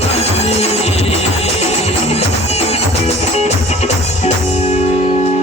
Thank you.